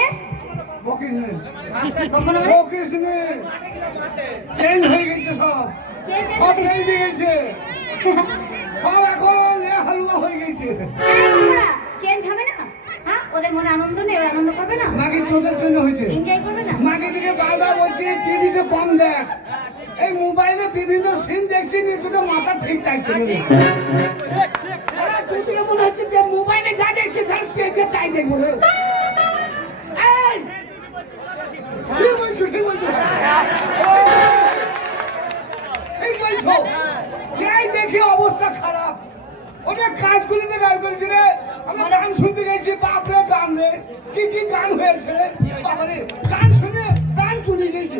কে? বকিস নে, বকবো না মানে? বকিস নে। চেঞ্জ হয়ে গেছে সব, কে চেঞ্জ সব হয়ে চেঞ্জ হয়ে গেছে, সব এখন হালুয়া হয়ে গেছে। চেঞ্জ হবে না? হ্যাঁ, ওদের মনে আনন্দ নেই, ওরা আনন্দ করবে না? নাকি তোদের জন্য হয়েছে? এনজয় করবে না? নাকি দিকে বারবার বলছি টিভিতে কম দেখ, এই মোবাইলে বিভিন্ন সিন দেখছি নি, তোদের মাথা ঠিক থাকছে না। আরে তুই দিকে মনে হচ্ছে যে মোবাইলে যা দেখছিস তাই দেখবো রে। এই, কি বলছো? ঠিক বলছো, ঠিক বলছো। এই দেখি অবস্থা খারাপ, ওটা কাজগুলিতে গান করেছে রে। আমরা গান শুনতে গেছি, বাপরে গান রে, কি কি গান হয়েছে রে বাবারে। গান শুনে গান চলে গেছে,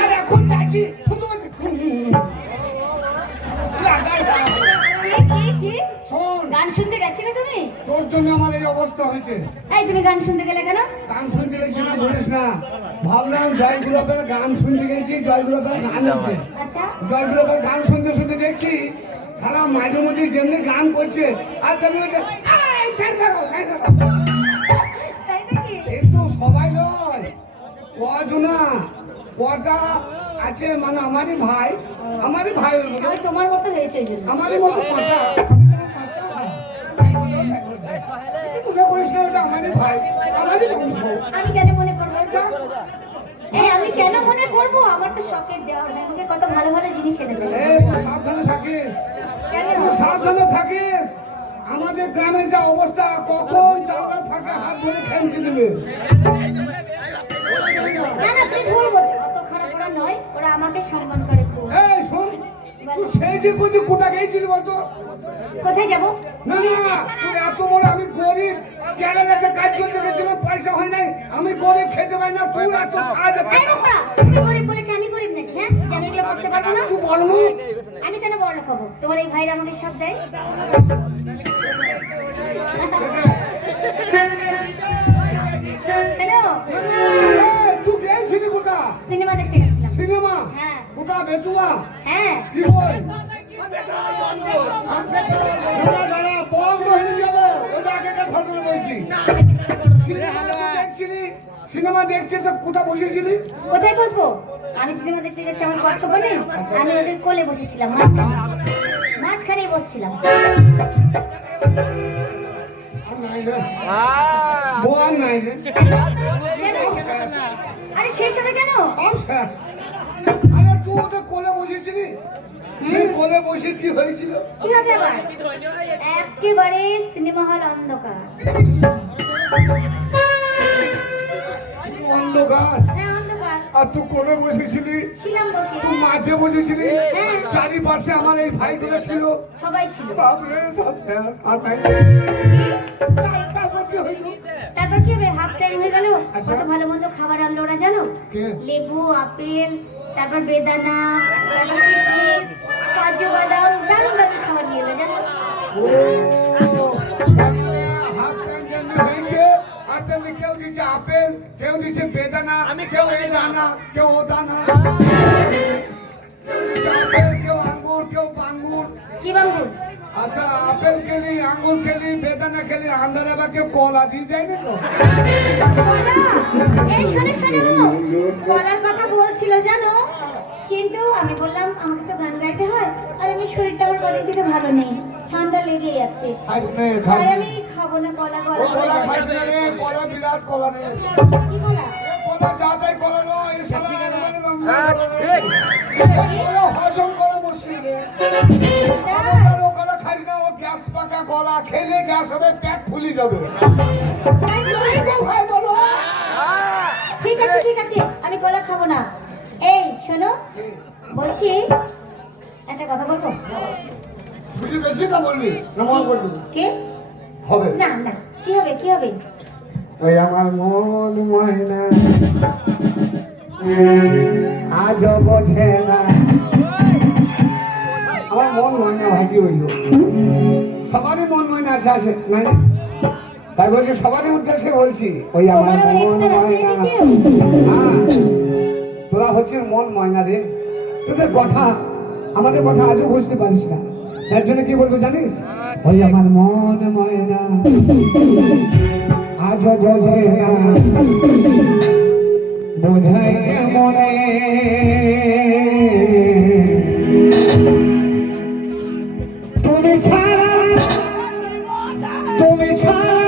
আর এখন যাচ্ছি শুধু কি? শোন, গান শুনতে গেছিলে তুমি? তোর জন্য আমার এই অবস্থা হয়েছে। এই তুমি গান শুনতে গেলে কেন? গান শুনতে গেছি না বলিস না, ভাবলাম জয়গুলোকে গান শুনতে গেছি, জয়গুলোকে গান হচ্ছে। আচ্ছা, জয়গুলোকে গান শুনতে শুনতে দেখছি সারা মাঝে মধ্যে যেমনি গান করছে আর তেমনি হচ্ছে তাই নাকি? কিন্তু সবাই নয়, কজনা কটা আছে, মানে আমারই ভাই ওইগুলো, ওই তোমার মতো হয়েছে ওই জন্য। আমারই মতো কটা। মনে করিস না, ওটা আমারই ভাই, আমারই বংশ। আমি কেন মনে করবো? এই আমি কেন মনে করবো? আমার তো শখের দেওয়া হয়, আমাকে কত ভালো ভালো জিনিস এনে দেয়। তুই সাবধানে থাকিস, কেন? তুই সাবধানে থাকিস। আমাদের গ্রামে যা অবস্থা, কখন চালটা থাকে হাত ধরে খেমচে দেবে। না না, তুমি ভুল বলছো, অত খারাপ ওরা নয়, ওরা আমাকে সম্মান করে খুব। এই শোন, তুই সেই যে বুঝি কোথা গেছিলি বলতো? কোথায় যাবো? না না, তুই এত বড়, আমি গরিব, কেরালাতে কাজ করতে গেছিলাম, পয়সা হয় নাই, আমি গরিব, খেতে পাই না, তুই এত সাহায্য। এই বাবা, তুমি গরিব বলে কি আমি গরিব নাকি? হ্যাঁ, যে আমি এগুলো করতে পারবো না? তুই বলবো আমি কেন বড় লোক হবো? তোমার এই ভাইরা আমাকে সব দেয়। শোনো, তুই গেছিলি কোথা? সিনেমা দেখতে গেছিলাম। সিনেমা? হ্যাঁ। কোথা? বেতুয়া? হ্যাঁ। কি বল? দাঁড়া, বন্ধ হয়ে যাবো, ওটা আগেকার ঘটনা বলছি। সিনেমা দেখছি তো কোথা বসেছিলি? কোথায় বসবো? আমি সিনেমা দেখতে গেছি, আমার কর্তব্য নেই? আমি ওদের কোলে বসেছিলাম, মাঝখানেই বসছিলাম। আর নাই রে, বোয়ার নাই রে, কেন? আরে শেষ হবে কেন? সব শেষ। আরে তুই ওদের কোলে বসেছিলি, এই কোলে বসে কি হয়েছিল? কি হবে আবার? একেবারে সিনেমা হল অন্ধকার। অন্ধকার? হ্যাঁ, অন্ধকার। আর তুই কোলে বসেছিলি, ছিলাম বসে। তুই মাঝে বসেছিলি, হ্যাঁ। চারিপাশে আমার এই ভাইগুলো ছিল, সবাই ছিল। বাপরে সব শেষ। আর নাই। তারপর কি হইল? তারপর কি হবে? হাফ টাইম হয়ে গেল। আচ্ছা। কত ভালো মন্দ খাবার আনলো ওরা, জানো? কে? লেবু, আপেল, তারপর বেদানা, তারপর কিশমিশ, কাজু বাদাম, দারুণ দারুণ খাবার নিয়ে এলো, জানো? তারপরে হাত টাইম যেমনি হয়েছে, আর তেমনি কেউ দিচ্ছে আপেল, কেউ দিচ্ছে বেদানা, কেউ এই দানা, কেউ ও দানা, কেউ দিচ্ছে আপেল, কেউ আঙ্গুর, কেউ বাঙ্গুর। কি বাঙ্গুর? আচ্ছা, আপেল খেলি, আঙ্গুর খেলি, বেদানা খেলি, আন্দারে আবার কেউ কলা দিয়ে দেয় না তো? কলা? এই শোনো শোনো, কলার কথা বলছিল জানো, কিন্তু আমি বললাম আমাকে তো গান গাইতে হয়, আর আমি শরীরটা আমার কদিন থেকে ভালো নেই, ঠান্ডা লেগেই আছে, খাইস নে, তাই খাইস। আমি খাবো না কলা। ও কলা খাইস না রে, কলা বিরাট কলা রে। কি কলা? এ কলা যা তাই কলা নয়, এ শালা মানে কলা হজম করা মুশকিল রে। খবরদার ও কলা খাইস না, ও গ্যাস পাকা কলা, খেলে গ্যাস হবে, পেট ফুলি যাবে। এই গো ভাই বলো। ঠিক আছে ঠিক আছে, আমি কলা খাবো না। এই শোনো, বলছি একটা কথা বলবো। বুঝি বেশি না বলবি, না মন করবি? কে? হবে। না না, কি হবে কি হবে? ওই আমার মন ময়না আজ বোঝে না, আমার মন ময়না ভাগি হইল। সবারই মন ময়না আছে, আছে নাই না? তাই বলছি, সবারই উদ্দেশ্যে বলছি, ওই আমার তোমার আবার মন extra আছে ময়না। নাকি? হ্যাঁ, তোরা হচ্ছিস মন ময়না রে, তোদের কথা, আমাদের কথা আজও বুঝতে পারিস না। তার জন্য কি বলবো জানিস? ওই আমার মন ময়না আজও বোঝে না বোঝাই মনে তুমি ছাড়া তুমি ছাড়া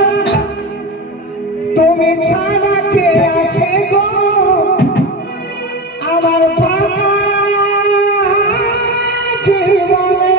তুমি ছাড়া কে আছে গো আমার ফাঁকা জীবনে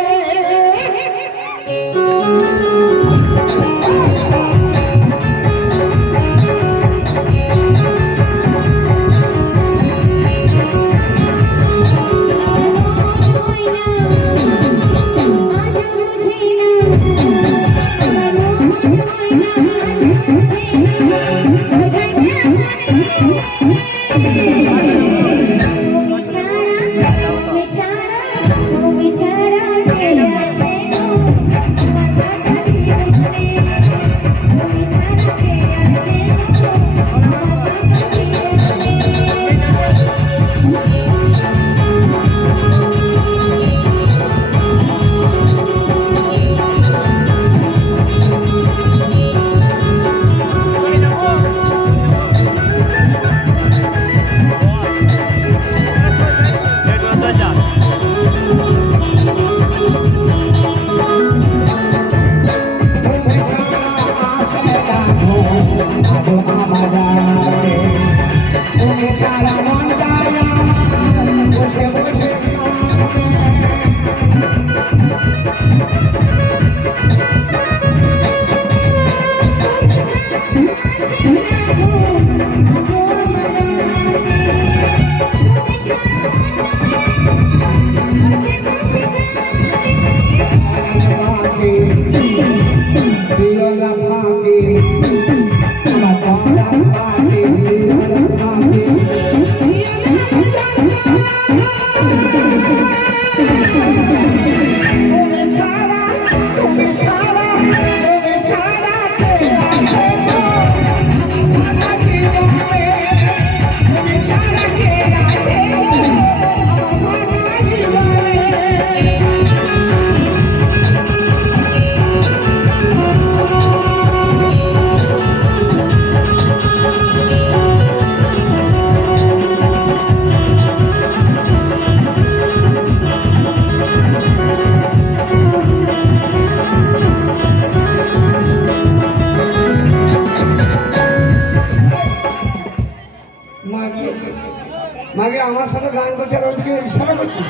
মাগে আমার সাথে গান করছে আর ওইদিকে ইশারা করছিস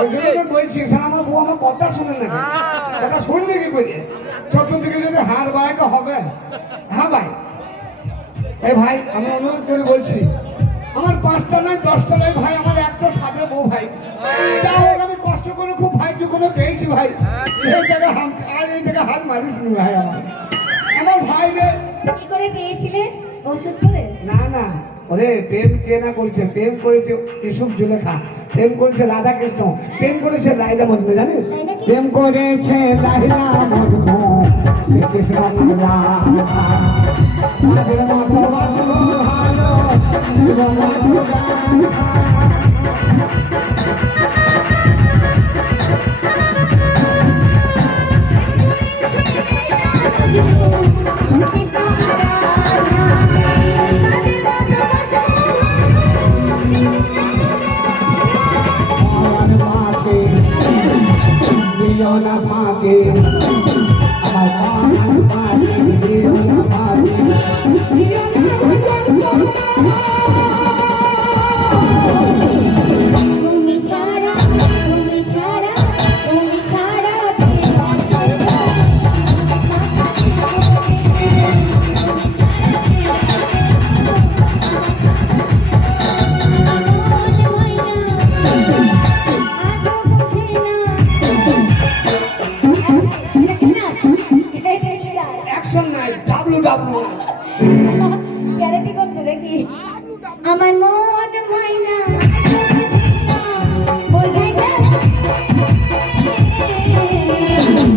ওই জন্য তো বলছি স্যার আমার বউ আমার কথা শুনে না কথা শুনবে কি করে চতুর্দিকে যদি হাত বাড়াইতে হবে হ্যাঁ ভাই এই ভাই আমি অনুরোধ করে বলছি আমার 5টা নয় 10টা নয় ভাই আমার একটা সাথে বউ ভাই যা হোক আমি কষ্ট করে খুব ভাই দুগুলো পেয়েছি ভাই এই জায়গায় আর এই জায়গায় হাত মারিস নি ভাই আমার ভাই রে কি করে পেয়েছিলে ওষুধ করে না না ওরে প্রেম কে না করেছে প্রেম করেছে ইউসুফ জুলেখা প্রেম করেছে রাধা কৃষ্ণ প্রেম করেছে লাইলা মজনু জানিস প্রেম করেছে লাইলা মজনু শ্রীকৃষ্ণ মাঝের মতো বাসবো ভালো না ভাগে আমার ভাগে তুমি ছাড়া তুমি ছাড়া তুমি ছাড়া গ্যারান্টি করছো নাকি আমার মন ময়না বোঝাই না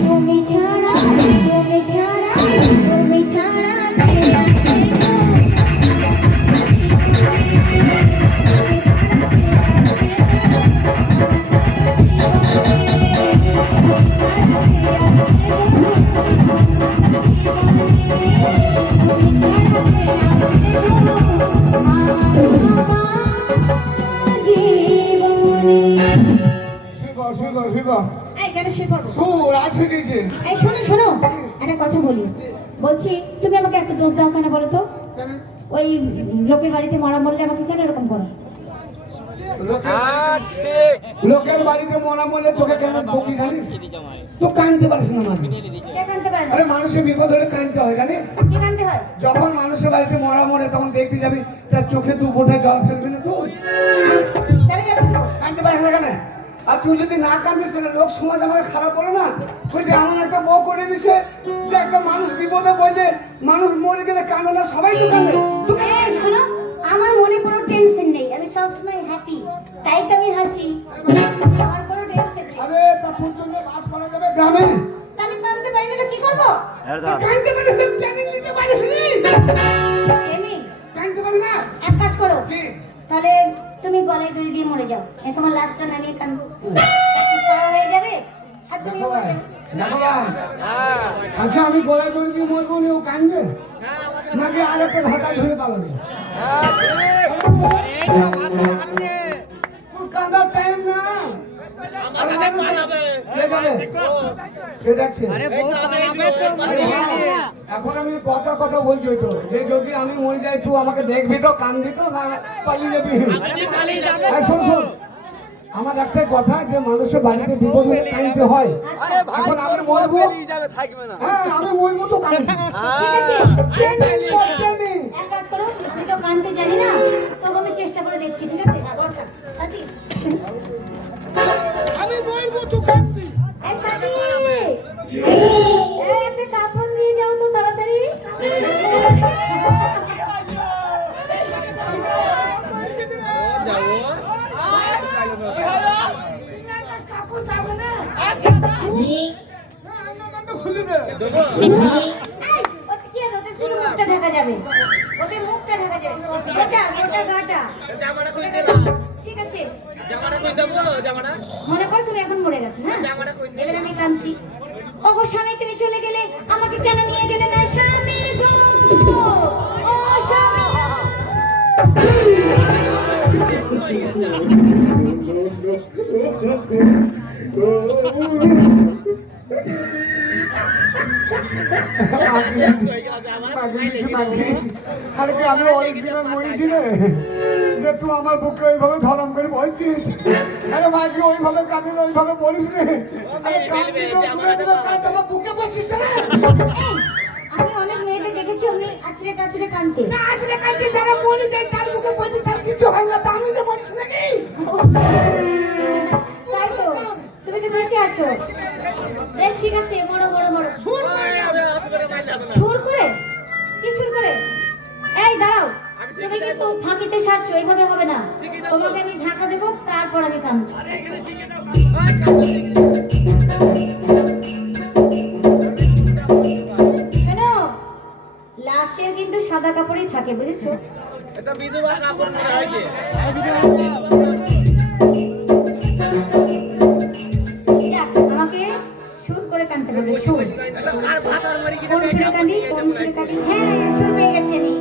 তুমি ছাড়া তুমি ছাড়া তুমি ছাড়া গো এই কেন শুয়ে পড়বো? রাত হয়ে গেছে। এই শোনো শোনো, একটা কথা বলি। বলছি তুমি আমাকে এত দোষ দাও কেন বলো তো? কেন? ওই লোকের বাড়িতে মরা মরলে আমাকে কেন এরকম করো? লোকের বাড়িতে মরা মরলে তোকে কেন বকি জানিস? তো কাঁদতে পারিস না মানে? কে কাঁদতে পারে না? আরে মানুষের বিপদ হলে কাঁদতে হয় জানিস? কি কাঁদতে হয়? যখন মানুষের বাড়িতে মরা মরে তখন দেখতে যাবি তার চোখে দু ফোঁটা জল ফেলবি না তুই? কেন যাবো? কাঁদতে পারিস না কেন? আর তুই যদি না কাঁদিস তাহলে লোক সমাজ আমাকে খারাপ বলে না? বলছে এমন একটা বউ করে দিছে যে একটা মানুষ বিপদে পড়লে মানুষ মরে গেলে কাঁদে না, সবাই তো কাঁদে। তুই কেন এই কাঁদিস? শোনো, আমার মনে কোনো টেনশন নেই, আমি সবসময় হ্যাপি, তাই তো আমি হাসি। আমার কোনো টেনশন নেই। আরে তা তোর জন্য বাস করা যাবে গ্রামে? তা আমি কাঁদতে পারি না তো কি করবো? তুই কাঁদতে পারিস না, ট্রেনিং নিতে পারিস নি? ট্রেনিং? কাঁদতে পারি না? এক কাজ করো, কি? তাহলে তুমি গলায় দড়ি দিয়ে মরে যাও, এ তোমার লাশটা নামিয়ে কাঁদবো, করা হয়ে যাবে আর তুমি দেখো মরে ভাই, যাবে। দেখো ভাই। আচ্ছা আমি গলায় দড়ি দিয়ে মরবো নি, ও কাঁদবে নাকি আর একটা ভাতা ধরে পালাবে? তোর কাঁদার টাইম না। আর মানুষ কে যাবে? কে যাচ্ছে? আরে ভাই, এখন আমি কথা বলছি তো যে যদি আমি মরে যাই তুই আমাকে দেখবি তো, কাঁদবি তো, না পালিয়ে যাবি? এই শোন শোন, আমার একটাই কথা যে মানুষের বাড়িতে বিপদ হলে কাঁদতে হয়। এখন আমি মরবো, হ্যাঁ আমি মরবো তো কাঁদবো। ঠিক আছে, ট্রেনিং। এক কাজ করো, আমি তো কাঁদতে জানি না, তবু আমি চেষ্টা করে দেখছি, ঠিক আছে? দরকার সাথী, আমি মরবো তো কাঁদবি। এই সাথী, এই একটা কাপড় দিয়ে যাও তো তাড়াতাড়ি। এই, ওতে কি হবে? ওতে শুধু মুখটা ঢাকা যাবে, ওতে মুখটা ঢাকা যাবে, গোটা গোটা গাটা। ঠিক আছে, মনে করো তুমি এখন মরে গেছো, হ্যাঁ? এবার আমি কাঁদছি, ও গো স্বামী তুমি চলে গেলে, আমাকে কেন নিয়ে গেলে না স্বামী গো, ও স্বামী। আরে কি আমি অরিজিনাল মরিছি না যে তুই আমার বুকে ওইভাবে ধরম করে বলছিস? আরে মাকে ওইভাবে কাঁদে না, ওইভাবে বলিস না। আরে কাঁদবি তো দূরে দূরে কাঁদ, আমার বুকে বলছিস না? এই, আমি অনেক মেয়েদের দেখেছি অমনি আছড়ে কাছড়ে কাঁদতে। না আসলে কাঁদছি, যারা মরে যায় তার বুকে বলছি তার কিছু হয় না, তা আমি যে মরিস নাকি? তাই তো, তুমি তো বেঁচে আছো। বেশ ঠিক আছে, বড় বড় বড় সুর করে, কি সুর করে? এই দাঁড়াও, তুমি কিন্তু ফাঁকিতে সারছো, এইভাবে হবে না। তোমাকে আমি ঢাকা দেবো, তারপর আমি কাঁদবো। শোনো, লাশের কিন্তু সাদা কাপড়ই থাকে, বুঝেছো? এটা বিধবা কাপড় মনে হয় কি? যাক, আমাকে সুর করে কাঁদতে পারবে, সুর। এটা কার ভাতার মারি কি? কোন সুরে কাঁদি, কোন সুরে কাঁদি? হ্যাঁ, সুর পেয়ে গেছি আমি।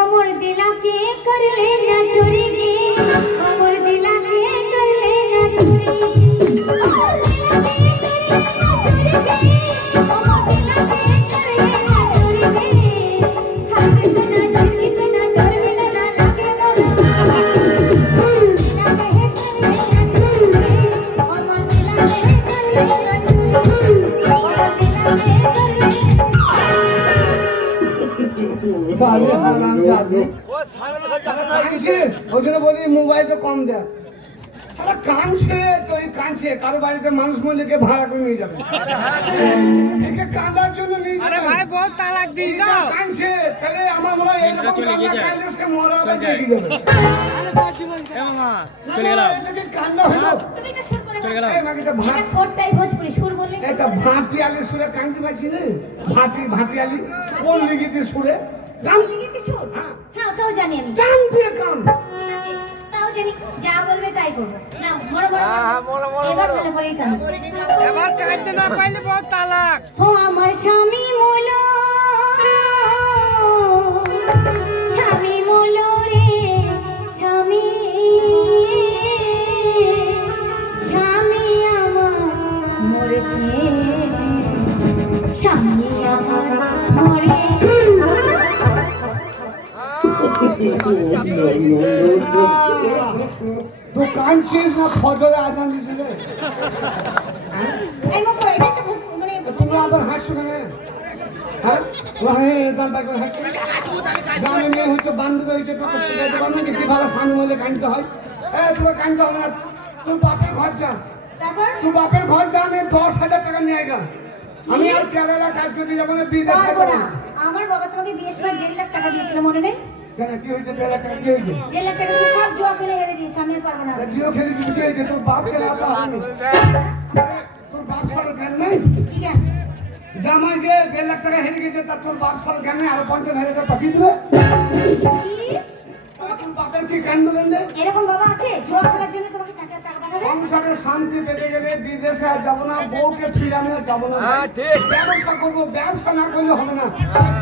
অমর দিলা কে করলে না চুরি রে, অমর দিলা কে করলে না চুরি, অমর দিলা কে করলে না চুরি রে, অমর দিলা কে করলে না চুরি রে, হাতে সোনা ঝুলকি সোনা ধরবে না না লাগে বলো, দিলা কে করলে না চুরি রে, অমর দিলা কে করলে না চুরি, অমর দিলা কে সালে হারাম জাদি। ও সামনে ভাই সারা কাঁদছিস, ওই জন্য বলি মোবাইলটা কম দেখ। সারা কাঁদছে তো এই কাঁদছে, কারো বাড়িতে মানুষ মরলে কে ভাড়া করে নিয়ে যাবে? একে কাঁদার জন্য নিয়ে যাবে। আরে ভাই বহুত তালাক দিই এটা দাও। কাঁদছে, তাহলে আমার মনে হয় এরকম কান্না কাঁদলে সে মরা আবার জেগে যাবে। এ মামা না, চলে না, গেলাম। এটা কি কান্না হলো? তুমি তো সুর করে চলে কাঁদো। গেলাম। এই বাকিটা ভাত, এটা ঠোঁটটাই ভোজপুরি, সুর বললে এটা ভাটিয়ালি সুরে কাঁদতে পারছি না। ভাটিয়ালি কোন লিখিতে সুরে গান? লিখিতে সুর? হ্যাঁ, ওটাও জানি আমি। কান দিয়ে কান। ঠিক আছে, তাও জানি, যা বলবে তাই করবো। না, বড় বড় হ্যাঁ, হ্যাঁ, বড় বড় এবার বড়। ভালো করেই কাঁদো। এবার কাটতে না পাইলে বহুত তালাক। ও আমার স্বামী মোলো, স্বামী মোলো রে, স্বামী, স্বামী তুই কাঁদছিস না ফজরে আজান দিছিস রে? এই মকর এটা তো মানে তুমি আবার হাসছো কেন? হ্যাঁ দাম পাই করে হাসছো। গ্রামে মেয়ে হচ্ছে বান্ধবী হয়েছে তোকে শেখাইতে পারো না কি ভালো স্বামী হলে কাঁদতে হয়? তোকে কাঁদতে হবে না, তুই বাপের ঘর যা। তারপর তুই বাপের ঘর যা, আমি 10,000 টাকা নিয়ে আইগা। আমি আর কেরালা কাজ করতে যাবো না, বিদেশে পারবো যাবো না। আমার বাবা তোমাকে বিয়ের সময় 1.5 লাখ টাকা দিয়েছিল, মনে নেই? কেন কি হয়েছে? 1.5 লাখ টাকা কি হয়েছে? 1.5 লাখ টাকা তুমি সব জুয়া খেলে হেরে দিয়েছো, আমি আর পারবো না। তা জিও খেলেছি কি হয়েছে? তোর বাপকে না তো আমি তোর বাপ সরল জ্ঞান নেই? কি জ্ঞান? জামাই যে 1.5 লাখ টাকা হেরে গেছে তার তোর বাপ সরল জ্ঞান নেই? আরো 50,000 টাকা পাঠিয়ে দিবে? কি? তোর বাপের কি কাণ্ড রে? এরকম বাবা আছে জুয়া খেলার জন্য তোমাকে টাকা পাঠাবে? সংসারে শান্তি পেতে গেলে বিদেশে আর যাবো না, বউকে ফিরে আমি আর যাবো না। ব্যবসা করবো, ব্যবসা না করলে হবে না।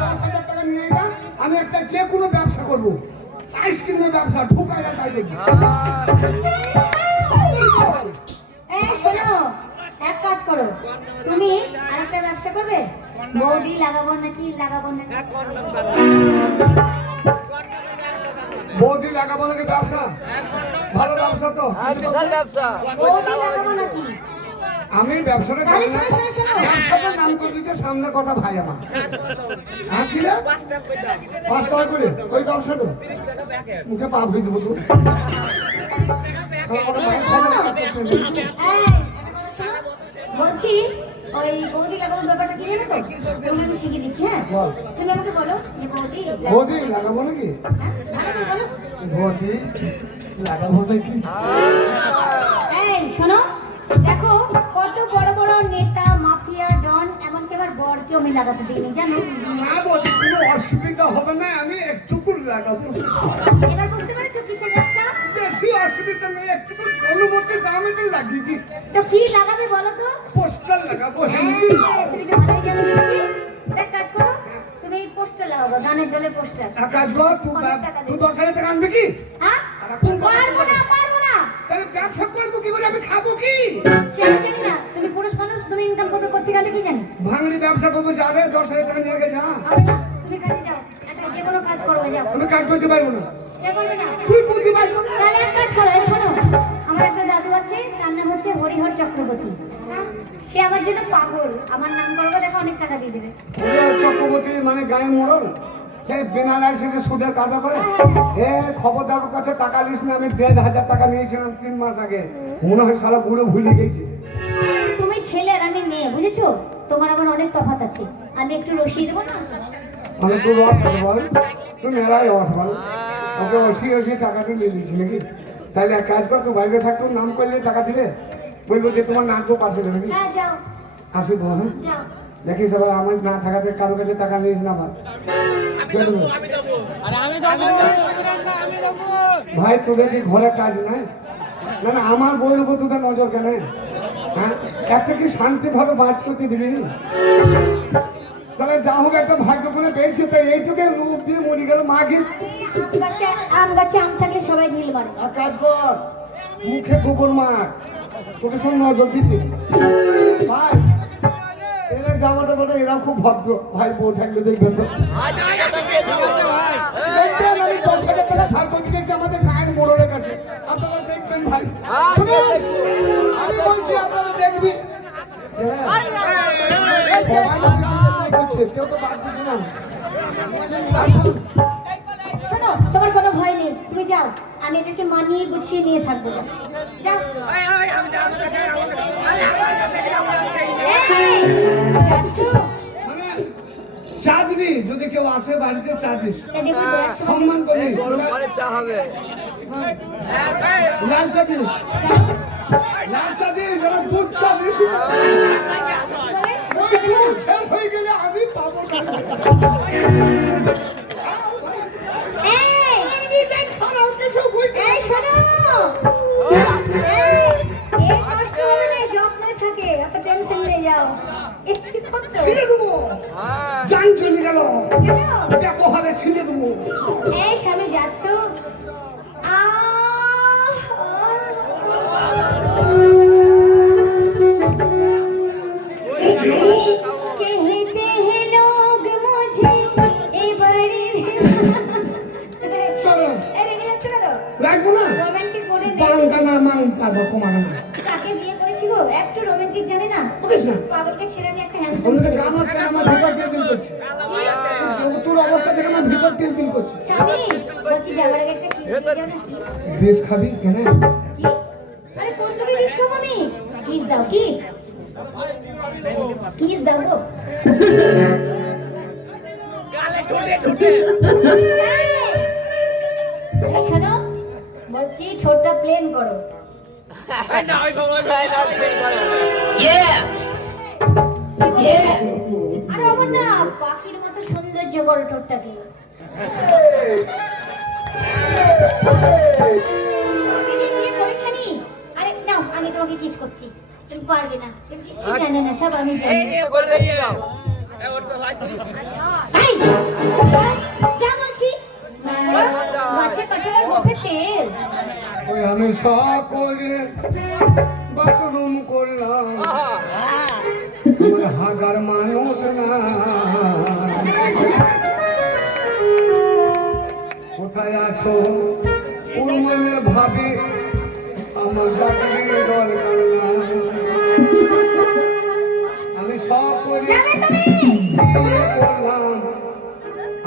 10,000 টাকা নিয়ে গা, আমি একটা যে কোনো ব্যবসা করবো, আইসক্রিমের ব্যবসা ঢুকাই না তাই দেখবি। এই শোনো, এক কাজ করো, তুমি আরেকটা ব্যবসা করবে। বৌদি লাগাবো নাকি বৌদি লাগাবো নাকি ব্যবসা? ভালো ব্যবসা তো। বিশাল ব্যবসা। বৌদি লাগাবো নাকি? আমি ব্যবসাটা তাহলে জানি না। শোনো, শোনো, শোনো। ব্যবসাটার নাম করে দিচ্ছে সামনে কটা ভাই আমার। হ্যাঁ কি রে? 5 টাকা করে ওই ব্যবসাটা মুখে পা ভুই দেবো তো। এই, একটা কথা শোনো। বলছি ওই বৌদি লাগাবো ব্যাপারটা কি জানো তো? তুমি আমি শিখিয়ে দিচ্ছি, হ্যাঁ? বল। তুমি আমাকে বলো যে বৌদি বৌদি লাগাবো নাকি? হ্যাঁ, ভালো করে বলো। বৌদি লাগাবো নাকি? এই শোনো, দেখো কত বড় বড় নেতা মাফিয়া ডন এমনকি আমার বরকেও আমি লাগাতে দিইনি, জানো? না বৌদি কোনো অসুবিধা হবে না, আমি একটুকু লাগাবো। এবার বুঝতে পেরেছো কিসের ব্যবসা? বেশি অসুবিধা নেই, একটুকু অনুমতি দাম এটা লাগিয়ে দিই। তো কি লাগাবে বলো তো? পোস্টার লাগাবো। হ্যাঁ, তুমি তো ভালোই জানো দেখছি। এক কাজ করো, তুমি পোস্টার লাগাবো, ধানের দলের পোস্টার। এক কাজ কর, তুই 10,000 টাকা আনবি কি? হ্যাঁ? পারবো না। তাহলে ব্যবসা করবো কি করে? আমি খাবো কি? সে আমি জানি না, তুমি পুরুষ মানুষ, তুমি ইনকাম করবে কোথেকে, আমি কি জানি? ভাঙড়ি ব্যবসা করবো, যাবে 10,000 টাকা নিয়ে গে যা। হবে না, তুমি কাজে যাও, একটা যে কোনো কাজ করবে, যাও। আমি কাজ করতে পারবো না। সে বলবে না। তুই বুদ্ধি পাইছো না? তাহলে এক কাজ করো, এই শোনো, আমার একটা দাদু আছে, তার নাম হচ্ছে হরিহর চক্রবর্তী। সে আমার জন্য পাগল, আমার নাম করবো, দেখো অনেক টাকা দিয়ে দেবে। চক্রবর্তী মানে গায়ে মোড়ল, সেই বিনা লাইসেন্সে সুদের কাটা করে। খবরদার ওর কাছে টাকা নিস না, আমি 1,500 টাকা নিয়েছিলাম 3 মাস আগে। মনে হয় সারা বুড়ো ভুলে গেছি। তুমি ছেলে আর আমি মেয়ে, বুঝেছো? তোমার আমার অনেক তফাৎ আছে, আমি একটু রসিয়ে দেবো না? মানে তোর রস আছে বল, তুই মেলায় রস বল। ওকে অসিয়ে টাকাটা নিয়ে নিয়েছি নাকি? তাহলে এক কাজ কর, তুই বাড়িতে থাকতো, নাম করলে টাকা দিবে। বলবো যে তোমার নাচবো পাঠিয়ে দেবে নাকি? হ্যাঁ যাও, আসিব। হ্যাঁ যাও। দেখিস আবার আমার না থাকাতে কারো কাছে টাকা নিস না আমার। চলবে। ভাই তোদের কি ঘরে কাজ নাই? না না, আমার বইয়ের উপর তোদের নজর কেন? হ্যাঁ একটা কি শান্তিভাবে বাস করতে দিবি? তাহলে যা হোক একটা ভাগ্য করে পেয়েছি, তো এইটুকু রূপ দিয়ে মরি গেল মাগি। আম গাছে আম থাকলে সবাই ঢিল মারে। আর কাজ কর, মুখে গোবর মার, তোকে সব নজর দিচ্ছি। ভাই এরা যাওয়াটা বলে এরা খুব ভদ্র ভাই, বউ থাকলে দেখবেন তো। দেখবেন আমি 10,000 টাকা ধার করে দিয়েছি আমাদের গায়ের মোড়লের কাছে, আপনারা দেখবেন ভাই। শুনুন, আমি বলছি আপনারা দেখবি। সবাই বলছে, কেউ তো বাদ দিচ্ছে না। আসুন। শোনো, তোমার কোনো ভয় নেই, তুমি যাও, আমি এদেরকে মানিয়ে গুছিয়ে নিয়ে থাকবো। যাও, এই, যাচ্ছো? মানে চা দিবি, যদি কেউ আসে বাড়িতে চা দিস, এ দেখবি তো, একশো সম্মান করবি। চা হবে। লাল চা দিস, লাল চা দিস, যেন দুধ চা দিস। ওই দুধ শেষ হয়ে গেলে আমি পাবো না। এই, খারাপ কিছু বুঝতে এই শোনো, এই কষ্ট হবে না, যত্নে থাকে, অত টেনশন নিয়ে যাও। এ কি করছো? ছিঁড়ে দেবো, জান চলে গেল, কেন? দেখো হারে ছিঁড়ে দেবো। এই স্বামী যাচ্ছ? कहते हैं लोग मुझे ए बड़ी তারপর কমানো না। তাকে বিয়ে করেছি গো, একটু রোমান্টিক জানে না। বুঝিস না পাগলকে ছেড়ে আমি একটা হ্যান্ডসাম অন্যদের ছেলে। গ্রাম আছে আমার ভিতর পিলপিল করছে তোর অবস্থা দেখে আমার ভিতর পিলপিল করছে স্বামী বলছি যাবার আগে একটা কিস দিয়ে যাও না, কিস। বিষ খাবি কেন কি? আরে কোন তুমি বিষ খাবো আমি? কিস দাও, কিস। কিস দাও গো। এই শোনো, বলছি ঠোঁটটা প্লেন করো। কি বলে? আরে অমর না, পাখির মতো সৌন্দর্য করো ঠোঁটটাকে। তুমি যে বিয়ে করেছনি, আরে নাও আমি তোমাকে কিস করছি। তুমি পারবে না, তুমি কিছু জানো না, সব আমি জানি। এই, যা বলছি, গাছে কাটার গোফে তেল। ওই আমি সকলে বাথরুম করলাম আমার হাগার মানুষ না কোথায় আছো উর্মলের ভাবে আমার চাকরির দরকার না আমি সকলে যাবে তুমি? বিয়ে করলাম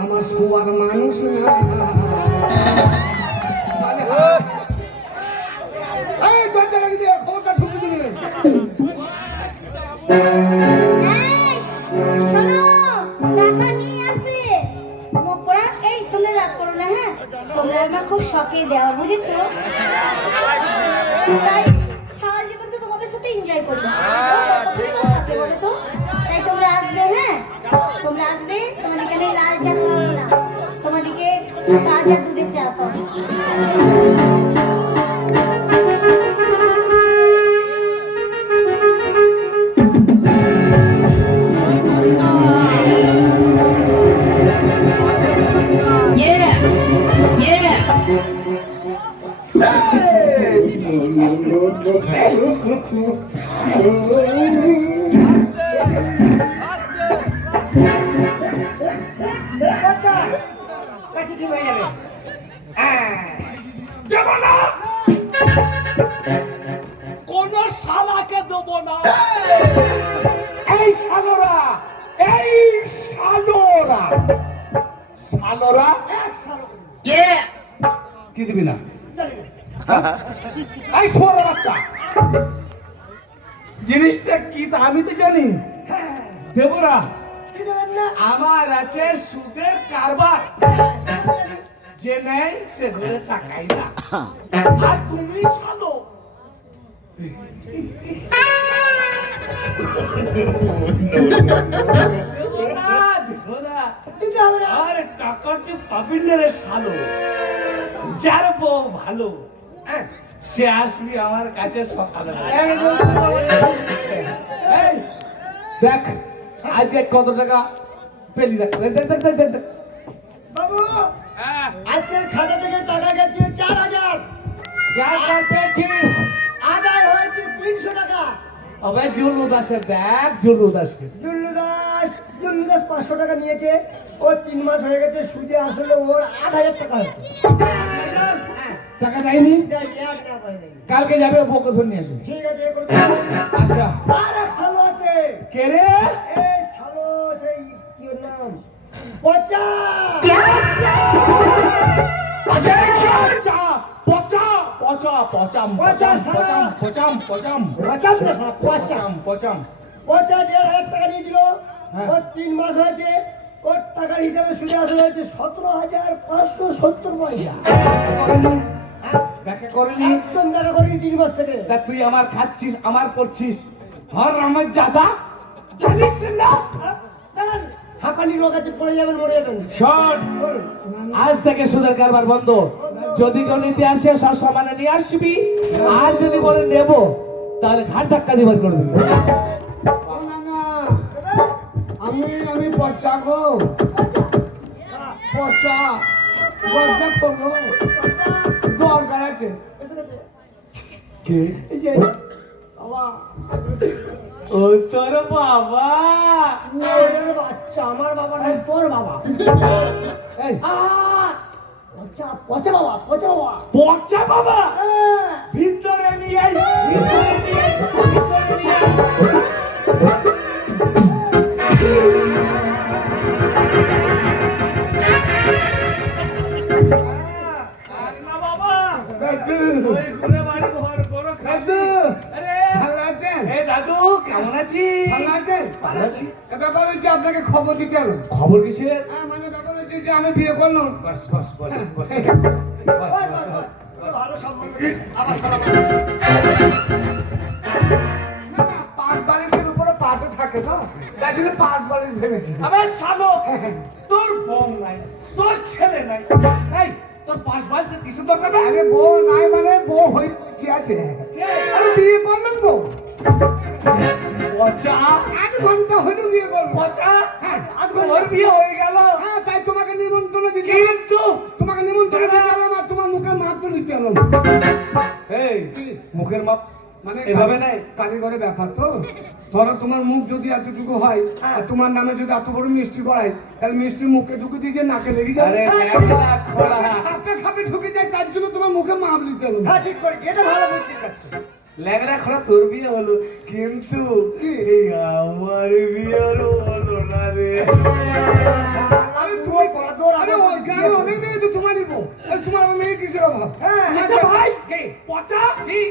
আমার শোয়ার মানুষ না এই দরজা লাগিয়ে দিয়ে ক্ষমতা ঢুকে দিলে এই, শোনো, টাকা নিয়ে আসবে। মুখ পোড়া, এই তোমরা রাগ করো না, হ্যাঁ? তোমরা আমার খুব শখের দেওয়া, বুঝেছো? তাই সারা জীবন তো তোমাদের সাথে এনজয় করবো। কতক্ষণই বা থাকবে বলো তো? তাই তোমরা আসবে, হ্যাঁ? তোমরা আসবে, তোমাদেরকে আমি লাল চা খাওয়াবো না, তোমাদেরকে তাজা দুধের চা খাওয়াবো। কোন শালাকে দেবো না এই শালোরা এই শালোরা শালোরা কি দিবি না এই ছোড়া বাচ্চা জিনিসটা কি তা আমি তো জানি দেবরা আমার আছে সুদের কারবার যে নেই সে ঘুরে তাকাই না আর তুমি শালো আরে টাকার যে পাবিন রে শালো যার বউ ভালো সে আসবি আমার কাছে সকালে এই, দেখ আজকে কত টাকা পেলি দেখ দেখ দেখ দেখ দেখ দেখ। বাবু আজকের খাতা থেকে টাকা গেছে 4000 যা যা পেয়েছিস আদায় হয়েছে 300 টাকা আবে জুলু দাসের দেখ জুলু দাসকে জুল্লু দাস 500 টাকা নিয়েছে ও 3 মাস হয়ে গেছে সুদে আসলে ওর 8000 টাকা হয়েছে টাকা দেয়নি দেখ, এক না পারে নাকি। কালকে যাবে বউকে ধরে নিয়ে আসবে ঠিক আছে এ করে আচ্ছা আর এক সালো আছে কে রে এই সালো সেই কি ওর নাম পচা পচা পচা পচা পচাম পচা পচাম শালা। পচাম পচাম পচাম না সালা পচা পচাম পচাম পচা 1500 টাকা নিয়েছিল হ্যাঁ। ওর 3 মাস হয়েছে ওর টাকার হিসাবে সুদে আসলে হয়েছে 17570 পয়সা দেখা করেনি একদম দেখা করিনি 3 মাস থেকে তা তুই আমার খাচ্ছিস আমার পড়ছিস হর আমার জাদা জানিস না দাঁড়ান, হাঁপানি রোগ আছে পড়ে যাবেন মরে যাবেন শোন বলুন। আজ থেকে সুদের কারবার বন্ধ যদি কেউ নিতে আসে সব সমানে নিয়ে আসবি আর যদি বলে নেব তাহলে ঘাট ধাক্কা দিবার করে দিবি ও না না আমি পচা গো পচা দরজা খোলো দরকার আছে এসে গেছে। কে এই যে, বাবা, ও তোর বাবা ওদের বাচ্চা, আমার বাবা নয়, তোর বাবা। এই আহ! পচা, পচা বাবা, পচা বাবা। পচা বাবা আহ! ভিতরে নিয়ে আয়, ভিতরে নিয়ে আয়, ভিতরে নিয়ে আয়। আর না বাবা, দাদু ওই ঘুরে বাড়ি ঘর করো দাদু আরে ভালো আছেন? এই দাদু কেমন আছিস? ভালো আছেন? ভালো আছি। এ ব্যাপার হচ্ছে আপনাকে খবর দিতে এলো। খবর কিসের? মানে ব্যাপার হচ্ছে যে আমি বিয়ে করলাম। বস বস বস বস বাস, বাস, বাস। ওরা ভালো সম্বন্ধ দিয়েছে। আবার সালাম। না, না, 5 বালিশের উপরে পাটও থাকে তো, তাই জন্য 5 বালিশ ভেবেছি। আবে শালো, তোর বউ নাই, তোর ছেলে নাই, এই তোর 5 বছর কিসের দরকার নাই? আরে বউ নাই মানে বউ হয়েছে আছে। আরে বিয়ে করলাম তো, পচা 8 ঘন্টা হলো বিয়ে করলাম। পচা, হ্যাঁ, তোর বিয়ে হয়ে গেল, হ্যাঁ, তাই তোমাকে নিমন্ত্রণ দিতে কিন্তু তোমাকে নিমন্ত্রণ দিতে এলাম আর তোমার মুখের মাপ তো নিতে এলাম। এই কি? মুখের মাপ মানে এভাবে নাই? কারিগরে ব্যাপার তো, ধরো তোমার মুখ যদি এতটুকু হয় আর তোমার নামে যদি এত বড় মিষ্টি করাই, তাহলে মিষ্টি মুখে ঢুকে দিয়ে যে নাকে লেগে যাবে। আরে ল্যাংড়া খোলা, খাপে খাপে ঢুকে যায়, তার জন্য তোমার মুখে মাপ নিতে এলাম। হ্যাঁ, ঠিক করেছি। এটা ভালো বুদ্ধি কাজ করে। ল্যাংড়া খোলা তোর বিয়ে হলো, কিন্তু এই আমার বিয়ে হলো না রে। আরে তুই বড় আরে ওর গায়ে অনেক মেয়ে তো তোমারই বউ। এই তোমার আমার মেয়ে কিসের অভাব? হ্যাঁ, তোমার আচ্ছা ভাই, কে? পচা কি?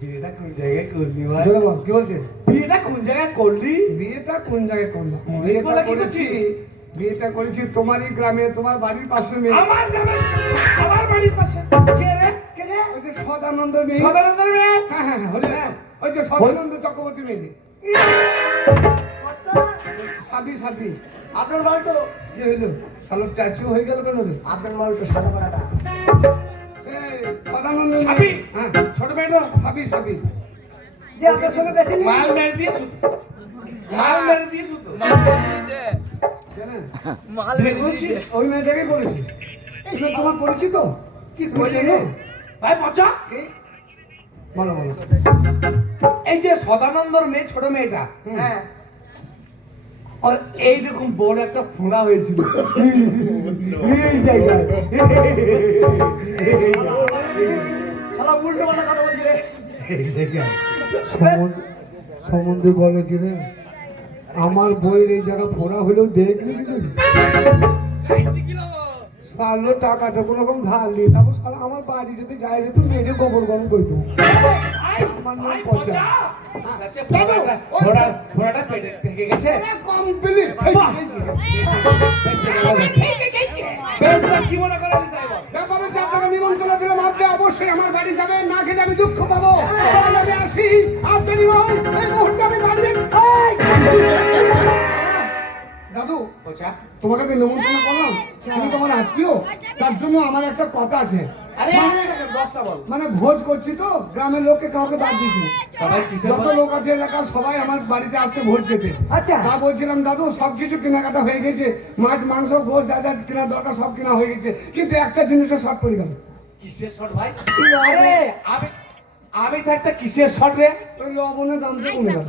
বিয়েটা কোন জায়গায় করলি ভাই? জোরে বল, কি বলছিস? বিয়েটা কোন জায়গায় করলি? বিয়েটা কোন জায়গায় করলাম? বলে বিয়েটা কি করেছি, করছিস? বিয়েটা করেছি তোমারই গ্রামে, তোমার বাড়ির পাশে মেয়ে। আমার গ্রামে, আমার বাড়ির পাশে। কে রে? কে রে? ওই যে সদানন্দ মেয়ে। সদানন্দের মেয়ে? হ্যাঁ হ্যাঁ হ্যাঁ, হলে হ্যাঁ। ওই যে সদানন্দ চক্রবর্তী মেয়ে। কথা, সাবি সাবি আপনার মালটো, কি হইলো? শালোর ট্যাচু হয়ে গেল কেন রে? আপনার মালটো সাদা পাড়াটা। এই সদানন্দ মেয়ে। সাবি? হ্যাঁ, ছোট মেয়েটা? সাবি সাবি। যে আপনার সঙ্গে বেশি নেই। মাল মেরে দিয়েছু তো? মাল মেরে দিয়েছু তো? জানেন? বিয়ে করছিস? ওই মেয়েটাকে করেছি। এই সব তোমার পরিচিত? কি তুমি করছে চেনো? রে? ভাই পচা, কে? বলো বলো। এই যে সদানন্দর মেয়ে, ছোট মেয়েটা, হ্যাঁ। আর এইরকম বড় একটা ফোঁড়া হয়েছিল এই জায়গায়। শালা উল্টো পাল্টা কথা বলছি রে। এই জায়গায়। সম্বন্ধে বলে কি রে, আমার বইয়ের এই জায়গা ফোড়া হলেও দেখলি কি করি? সালো টাকাটা কোনো রকম ধার নিয়ে, তারপর সালা আমার বাড়ি যেতে যায় যেত মেরে গোবর গরম করতো। আমার নাম ভাই পচা। পচা, সে ফোঁড়াটা পেকে গেছে। কমপ্লিট বাহ! বেশ, তা কি মনে করেন তাই বল? ব্যাপার হচ্ছে আপনাকে নিমন্ত্রণ দিলাম, আপনি অবশ্যই আমার বাড়ি যাবেন, না গেলে আমি দুঃখ পাবো। আজ আমি আসি, আপনি নিমন্ত্রণ, এই মুহূর্তে আমি বাড়ি যাই। দাদু, পচা, তোমাকে তো নিমন্ত্রণ করলাম, আমি তোমার আত্মীয়, তার জন্য আমার একটা কথা আছে। আরে মানে- 10টা বল। মানে ভোজ করছি তো, গ্রামের লোককে কাউকে বাদ দিছি না। সবাই কিসের যত বল? লোক আছে এলাকার সবাই আমার বাড়িতে আসছে ভোজ খেতে। আচ্ছা। তা বলছিলাম দাদু, সবকিছু কেনাকাটা হয়ে গেছে, মাছ মাংস গোশ যা যা কেনার দরকার সব কেনা হয়ে গেছে, কিন্তু একটা জিনিসের শর্ট পড়ে গেল। কিসের শট ভাই? আরে আমি থাকতে কিসের শট রে? ওই লবণের দামটা কমে গেল।